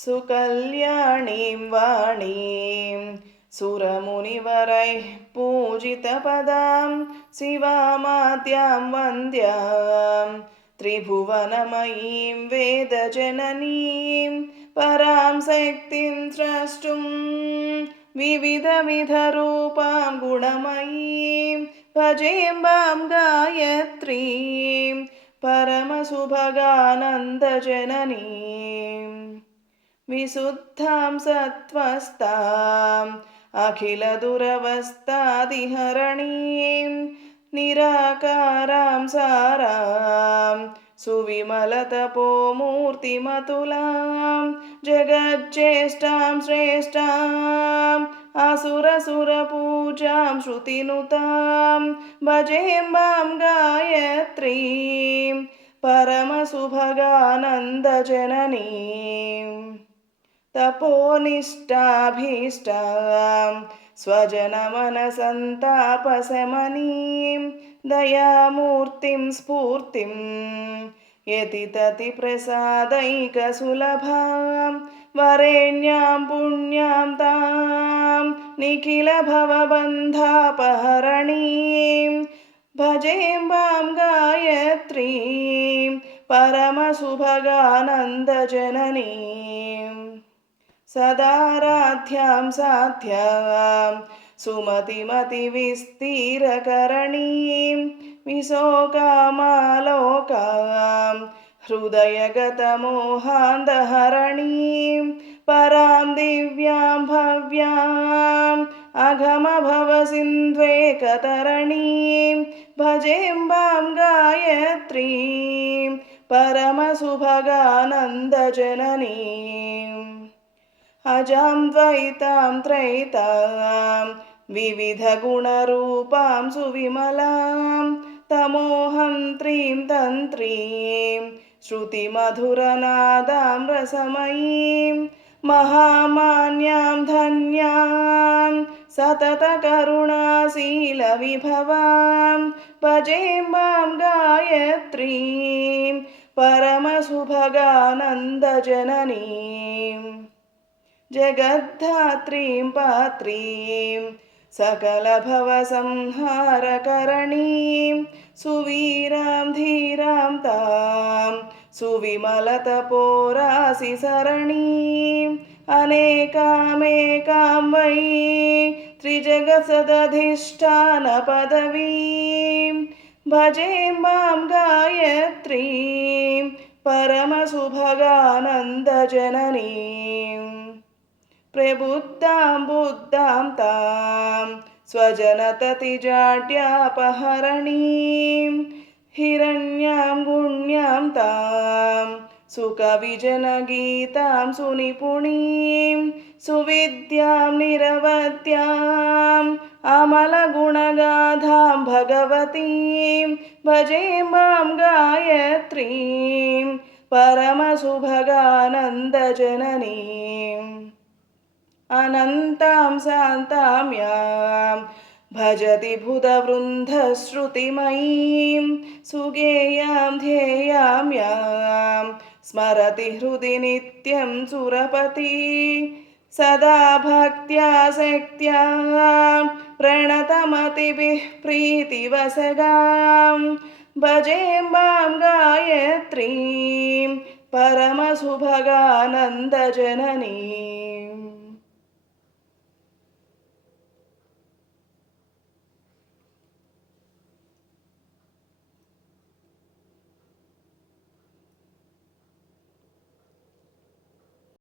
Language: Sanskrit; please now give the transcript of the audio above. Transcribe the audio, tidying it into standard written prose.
सुकल्याणीं वाणीं सुरमुनिवरैः पूजितपदां शिवामाद्यां वन्द्यां त्रिभुवनमयीं वेदजननीं परां शक्तिं स्रष्टुं विविधविधरूपां गुणमयीं भजेम्बां गायत्रीं परमसुभगानन्दजननीम् विशुद्धां सत्त्वस्थाम् अखिलदुरवस्थादिहरणीं निराकारां सारां सुविमलतपोमूर्तिमतुलां जगज्ज्येष्ठां श्रेष्ठाम् असुरसुरपूजां श्रुतिनुतां भजेम्बां गायत्रीं परमसुभगानन्दजननीम् तपोनिष्ठाभीष्टां स्वजनमनसन्तापशमनीं दयामूर्तिं स्फूर्तिं यतिततिप्रसादैकसुलभां वरेण्यां पुण्यां तां निखिलभवबन्धापहरणीं भजेम्बां गायत्रीं परमसुभगानन्दजननीम् सदाराध्यां साध्यां सुमतिमतिविस्तीरकरणीं विशोकामालोकां हृदयगतमोहान्धहरणीं परां दिव्यां भव्याम् अघमभवसिन्ध्वेकतरणीं भजेम्बां गायत्रीं परमसुभगानन्दजननीम् अजां द्वैतां त्रैतां विविधगुणरूपां सुविमलां तमोहन्त्रीं तन्त्रीं श्रुतिमधुरनादां रसमयीं महामान्यां धन्यां सततकरुणाशीलविभवां भजेम्बां गायत्रीं परमसुभगानन्दजननीम् जगद्धात्रीं पात्रीं सकलभवसंहारकरणीं सुवीरां धीरां तां सुविमलतपोराशिसरणीं अनेकामेकां वै त्रिजगत्सदधिष्ठानपदवीं भजेम्बां गायत्रीं परमसुभगानन्दजननीम् प्रबुद्धां बुद्धां तां स्वजनततिजाड्यापहरणीं हिरण्यां गुण्यां तां सुकविजनगीतां सुनिपुणीं सुविद्यां निरवद्याम् अमलगुणगाधां भगवतीं भजेम्बां गायत्रीं परमसुभगानन्दजननीम् अनन्तां शान्तां यां भजति बुधवृन्दश्रुतिमयीं सुगेयां ध्येयां यां स्मरति हृदि नित्यं सुरपति सदा भक्त्या शक्त्या प्रणतमतिभिः प्रीतिवसगां भजेम्बां गायत्रीं परमसुभगानन्दजननीम्